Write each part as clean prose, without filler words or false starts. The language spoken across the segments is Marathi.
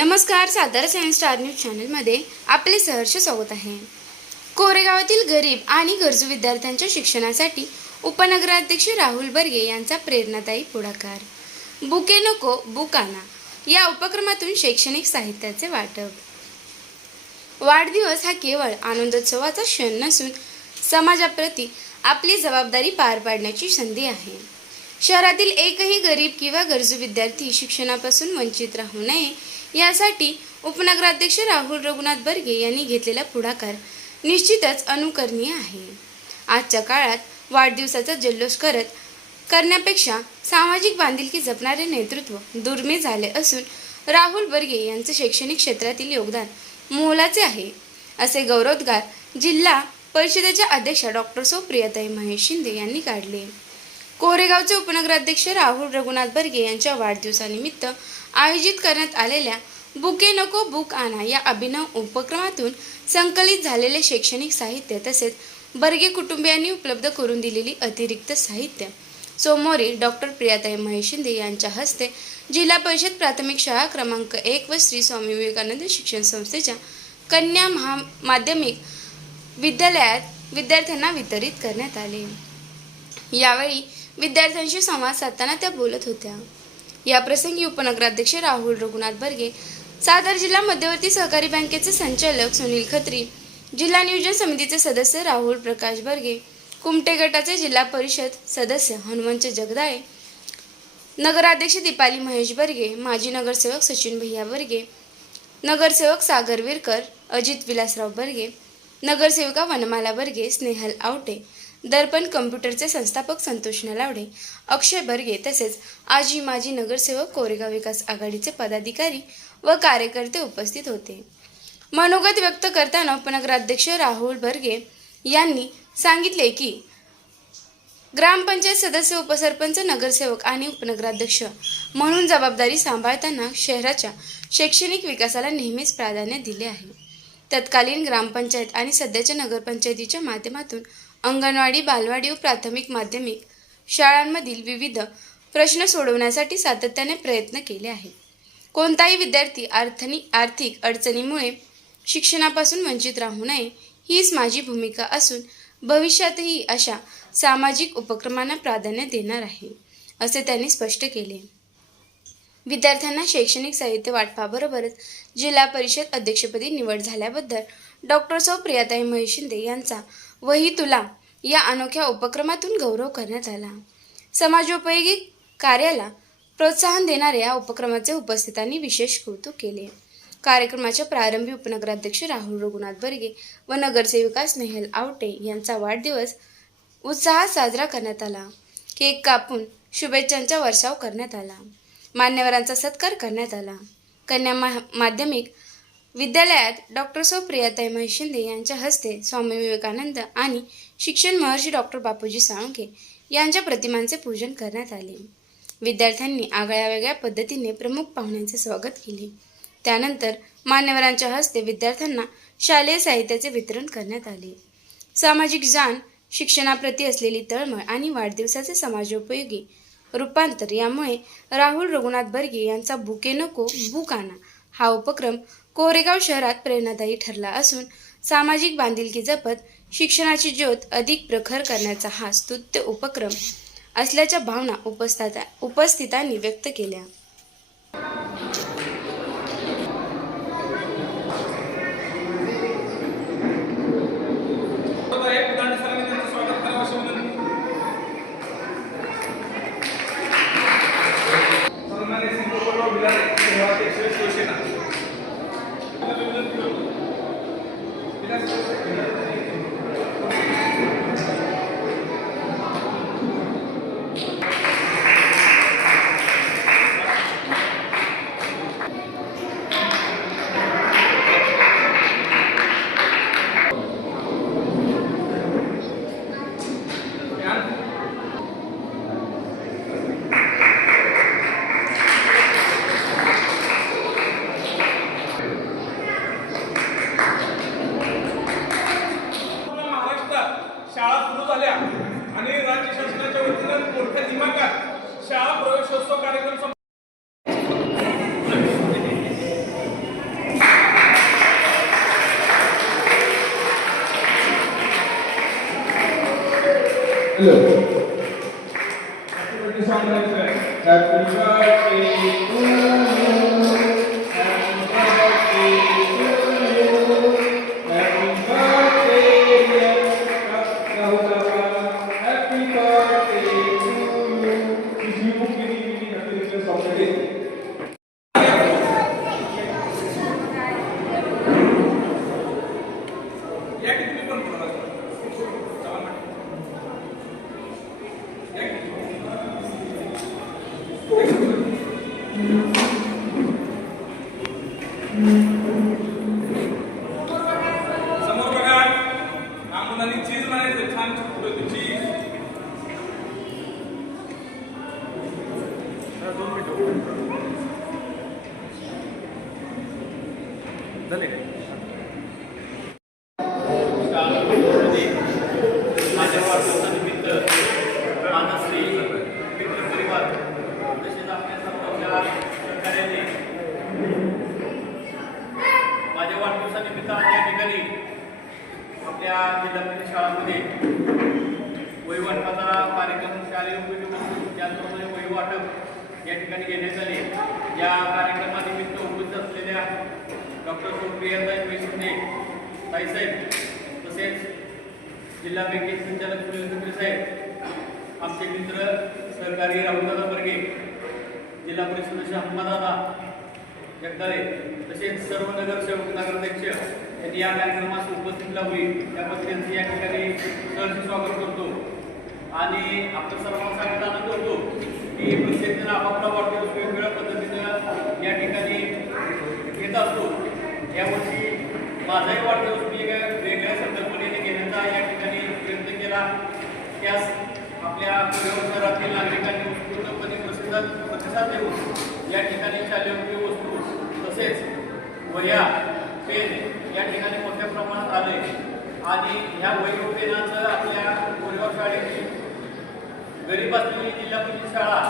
नमस्कार, सातारा सायन्स स्टार न्यूज चॅनलमध्ये आपले सहर्ष स्वागत आहे। कोरेगावातील गरीब आणि गरजू विद्यार्थ्यांच्या शिक्षणासाठी उपनगराध्यक्ष राहुल बर्गे यांचा प्रेरणादायी पुढाकार। बुके नको बुक आणा या उपक्रमातून शैक्षणिक साहित्याचे वाटप। वाढदिवस हा केवळ आनंदोत्सवाचा क्षण नसून समाजाप्रती आपली जबाबदारी पार पाडण्याची संधी आहे। शहरातील एकही गरीब किंवा गरजू विद्यार्थी शिक्षणापासून वंचित राहू नये यासाठी उपनगराध्यक्ष राहुल रघुनाथ बर्गे यांनी घेतलेला पुढाकार निश्चितच अनुकरणीय आहे। आजच्या काळात वाढदिवसाचा जल्लोष करण्यापेक्षा सामाजिक बांधिलकी जपणारे नेतृत्व दुर्मिळ झाले असून राहुल बर्गे यांचे शैक्षणिक क्षेत्रातील योगदान मोलाचे आहे, असे गौरवोद्गार जिल्हा परिषदेच्या अध्यक्षा डॉक्टर सौ प्रियताई महेश शिंदे यांनी काढले। कोरेगावचे उपनगराध्यक्ष राहुल रघुनाथ बर्गे यांच्या वाढदिवसानिमित्त आयोजित करण्यात आलेल्या बुके नको बुक आणा या अभिनव उपक्रमातून संकलित झालेले शैक्षणिक साहित्य तसेच बर्गे कुटुंबियांनी उपलब्ध करून दिलेली अतिरिक्त साहित्य सोमवारी डॉक्टर प्रियताई महेश शिंदे यांच्या हस्ते जिल्हा परिषद प्राथमिक शाळा क्रमांक 1 व श्री स्वामी विवेकानंद शिक्षण संस्थेच्या कन्या माध्यमिक विद्यालयात विद्यार्थ्यांना वितरित करण्यात आले। यावेळी विद्यार्थ्यांशी संवाद साधताना त्या बोलत होत्या। या प्रसंगी उपनगराध्यक्ष राहुल रघुनाथ बर्गे, सातारा जिल्हा मध्यवर्ती सहकारी बँकेचे संचालक सुनील खत्री, जिल्हा नियोजन समितीचे सदस्य राहुल प्रकाश बर्गे, कुमटे गटाचे जिल्हा परिषद सदस्य हनुमंत जगदाळे, नगराध्यक्ष दीपाली महेश बर्गे, माजी नगरसेवक सचिन भैया बर्गे, नगरसेवक सागर विरकर, अजित विलासराव बर्गे, नगरसेविका वनमाला बर्गे, स्नेहल आवटे, दर्पण कम्प्युटरचे संस्थापक संतोष नलावडे, अक्षय बर्गे तसेच आजी माजी नगरसेवक कोरेगाव विकास आघाडीचे पदाधिकारी व कार्यकर्ते उपस्थित होते। मनोगत व्यक्त करताना उपनगराध्यक्ष राहुल बर्गे यांनी सांगितले की ग्रामपंचायत सदस्य, उपसरपंच, नगरसेवक आणि उपनगराध्यक्ष म्हणून जबाबदारी सांभाळताना शहराच्या शैक्षणिक विकासाला नेहमीच प्राधान्य दिले आहे। तत्कालीन ग्रामपंचायत आणि सध्याच्या नगरपंचायतीच्या माध्यमातून अंगणवाडी, बालवाडी व प्राथमिक माध्यमिक शाळांमधील विविध प्रश्न सोडवण्यासाठी सातत्याने प्रयत्न केले आहेत। कोणताही विद्यार्थी आर्थिक अडचणीमुळे शिक्षणापासून वंचित राहू नये हीच माझी भूमिका असून भविष्यातही अशा सामाजिक उपक्रमांना प्राधान्य देणार आहे, असे त्यांनी स्पष्ट केले। विद्यार्थ्यांना शैक्षणिक साहित्य वाटपाबरोबरच जिल्हा परिषद अध्यक्षपदी निवड झाल्याबद्दल डॉक्टर सौ प्रियताई महेश शिंदे यांचा वही तुला या अनोख्या उपक्रमातून गौरव करण्यात आला। समाजोपयोगी कार्याला प्रोत्साहन देणाऱ्या या उपक्रमाचे उपस्थितांनी विशेष कौतुक केले। कार्यक्रमाच्या प्रारंभी उपनगराध्यक्ष राहुल रघुनाथ बर्गे व नगरसेविका स्नेहल आवटे यांचा वाढदिवस उत्साहात साजरा करण्यात आला। केक कापून शुभेच्छांचा वर्षाव करण्यात आला। मान्यवरांचा सत्कार करण्यात आला। कन्या माध्यमिक विद्यालयात डॉक्टर सौ प्रियताई महेश शिंदे यांच्या हस्ते स्वामी विवेकानंद आणि शिक्षण महर्षी डॉक्टर बापूजी साळुंखे यांच्या प्रतिमांचे पूजन करण्यात आले। विद्यार्थ्यांनी आगळ्यावेगळ्या पद्धतीने प्रमुख पाहुण्यांचे स्वागत केले। त्यानंतर मान्यवरांच्या हस्ते विद्यार्थ्यांना शालेय साहित्याचे वितरण करण्यात आले। सामाजिक जाण, शिक्षणाप्रती असलेली तळमळ आणि वाढदिवसाचे समाजोपयोगी रूपांतर यामुळे राहुल रघुनाथ बर्गे यांचा बुके नको बुक आणा हा उपक्रम कोरेगाव शहरात प्रेरणादायी ठरला असून सामाजिक बांधिलकी जपत शिक्षणाची ज्योत अधिक प्रखर करण्याचा हा स्तुत्य उपक्रम असल्याच्या भावना उपस्थितांनी व्यक्त केल्या। शाळा सुरू झाल्या आणि राज्य शासनाच्या वतीनं मोठ्या दिमागात शाळा प्रवेशोत्सव कार्यक्रम Happy song आहे. Happy birthday to you. Happy birthday to you. Happy birthday dear Rahul Baba. Happy birthday to you. Wish you many happy returns of the day. या की तुम्ही पण बोला. समोर बघा हा मुलांनी चीज म्हणायचं छान छोटं होतं चीज. दोन मिनिटं झाले काय? माझ्या वाढदिवसानिमित्त मानश्री मित्रपरिवार तसेच आपल्या सर्वांच्या सहकार्याने माझ्या वाढदिवसानिमित्त आज या ठिकाणी आपल्या जिल्हा परिषद शाळांमध्ये वही वाटपाचा कार्यक्रम शालेय उपयोगी वस्तू त्याचप्रमाणे वही वाटप या ठिकाणी घेण्यात आले. या कार्यक्रमानिमित्त उपस्थित असलेल्या डॉक्टर सुप्रियाताई वैशिंडे ताईसाहेब तसेच जिल्हा बँकेचे संचालक सुनील दुसरे साहेब, आमचे मित्र सहकारी राहुलदादा बर्गे, जिल्हा परिषद सदस्य हनुमानदादा जगदाळे तसेच सर्व नगरसेवक नगराध्यक्ष यांनी या कार्यक्रमास उपस्थित लावली त्याबद्दल त्यांचे या ठिकाणी सहर्ष स्वागत करतो. आणि आपल्या सर्वांना सांगत आनंद होतो की प्रत्येकजण आपापला वाढदिवस वेगवेगळ्या पद्धतीनं या ठिकाणी घेत असतो. यावर्षी माझाही वाढदिवस मी वेगळ्या संकल्पनेने घेण्याचा या ठिकाणी प्रयत्न केला. त्यास आपल्या शहरातील नागरिकांनी उत्स्फूर्तपणे प्रतिसाद देऊन या ठिकाणी शालेय उपयोगी वस्तू तसेच वह्या पेन या ठिकाणी मोठ्या प्रमाणात आले. आणि ह्या वही व पेनाचं आपल्या कोरेगाव शाळेची गरीब असलेली जिल्हा परिषद शाळा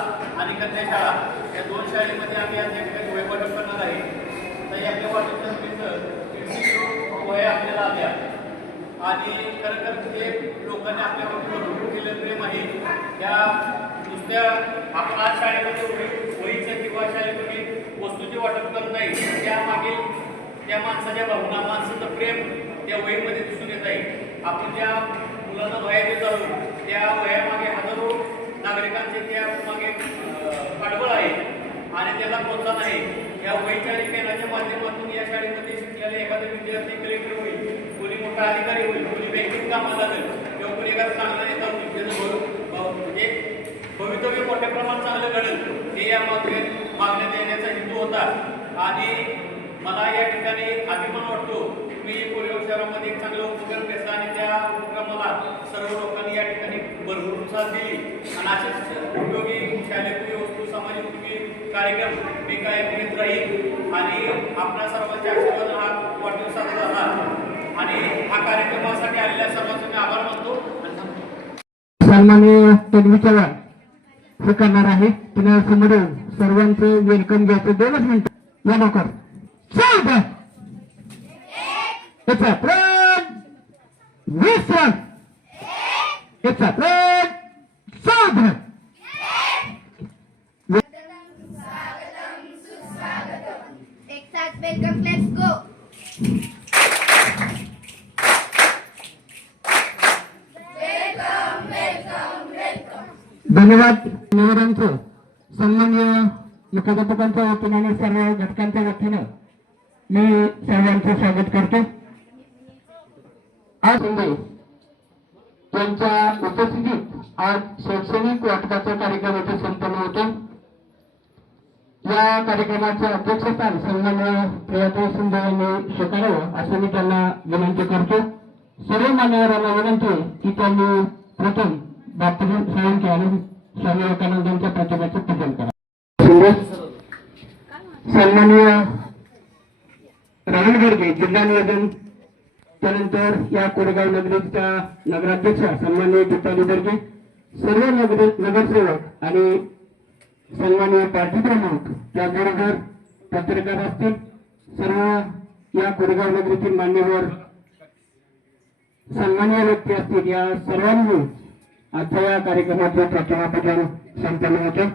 आणि कन्या शाळा या दोन शाळेमध्ये आम्ही आज या ठिकाणी वही वाटप करणार आहे. तर आपल्या वाढदिवसानिमित्त वह्या आपल्याला आल्या आणि खरंतर ते लोकांनी आपल्यावर भरपूर केलं प्रेम आहे. त्या नुसत्या आपण आज शाळेमध्ये वहीचं किंवा शाळेमध्ये वस्तूचे वाटप करत नाही, त्यामागील त्या माणसाच्या भावना माणसाचं प्रेम त्या वहीमध्ये दिसून येत आहे. आपण ज्या मुलांना वह्या देत आहोत त्या वह्यामागे हजारो नागरिकांचे त्या मागे पाठबळ आहे आणि त्याला प्रोत्साहन आहे. या वहीच्या आणि पेनाच्या माध्यमातून या शाळेमध्ये शिकलेले एखादा विद्यार्थी कलेक्टर होईल, कोणी मोठा अधिकारी होईल, कोणी बँकेत कामाला लागेल किंवा कोणी एखादा चांगला नेता होईल, त्याचं म्हणजे भवितव्य मोठ्या प्रमाणात चांगलं घडेल हे या मागण्यात येण्याचा हेतू होता. आणि मला या ठिकाणी अभिमान वाटतो मी कोरेगाव शहरामध्ये एक चांगला उपक्रम घेतला आणि त्या उपक्रमाला सर्व लोकांनी या ठिकाणी भरपूर साथ दिली. आणि असेच उपयोगी शालेय उपयोगी वस्तू समाज उपयोगी कार्यक्रम मी काय घेत राहील आणि आपल्या सर्वांच्या आशीर्वाद हा वाढदिवस साजरा झाला आणि हा कार्यक्रमासाठी आलेल्या सर्वांचे मी आभार मानतो. सन्माननीय तन्वीचा हे करणार आहे. पुन्हा समोर सर्वांचे वेलकम घ्यायचं 2 मिनिटं या लवकर. त्याचा प्रण 20 रन त्याचा प्रण 14. एक साथ वेलकम लेट्स गो. धन्यवाद. निवेदनचं सन्माननीय मुख्याध्यापकांच्या वतीने आणि सर्व घटकांच्या वतीनं मी सर्वांचं स्वागत करतो. आज त्यांच्या उपस्थितीत आज शैक्षणिक वाटपाचा कार्यक्रम इथे संपन्न होतो. या कार्यक्रमाचे अध्यक्षस्थान सन्माननीय प्रियाताई शिंदे यांनी स्वीकारावं असं मी त्यांना विनंती करतो. सर्व मान्यवरांना विनंती आहे की त्यांनी प्रथम डॉक्टर साळुंखे आणि स्वामी विवेकानंदांच्या प्रतिमेचे पूजन करा. सन्माननीय राहुल बर्गे जिल्हा नियोजन, त्यानंतर या कोरेगाव नगरीच्या नगराध्यक्षा सन्माननीय दीपाली बर्गे, सर्व नगरसेवक आणि सन्माननीय पार्टी प्रमुख, त्याचबरोबर पत्रकार असतील, सर्व या कोरेगाव नगरीतील मान्यवर सन्माननीय व्यक्ती असतील, या सर्वांनी आजच्या या कार्यक्रमाचं प्रतिमापूजन संपन्न होतं.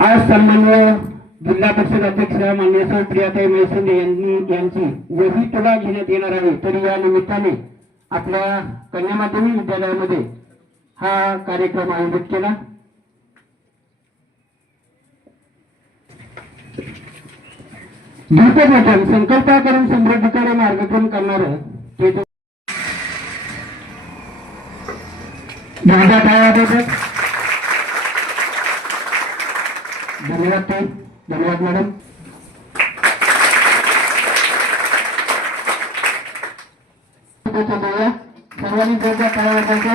आज सन्माननीय जिल्हा परिषद अध्यक्ष माननीय सौ प्रियाताई मैसंदे यांची वही तुला घेण्यात येणार आहे. तरी या निमित्ताने आपल्या कन्या माध्यमिक विद्यालयामध्ये हा कार्यक्रम आयोजित केला. दीपवचन संकल्प करून समृद्धीकडे मार्गक्रम करणार धन्यवाद ताई, धन्यवाद मॅडम. सर्वांनी जोरदार टाळ्या वाजवायच्या.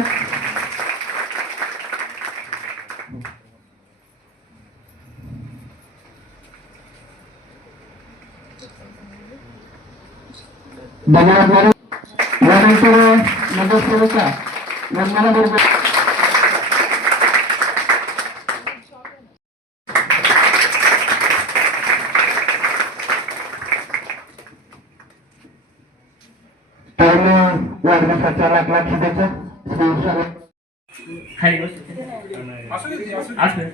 धन्यवाद मॅडम. यानंतर नगरसेविका वंदना बरोबर वाढदिवसाच्या लाख लाख शुभेच्छा. असू दे.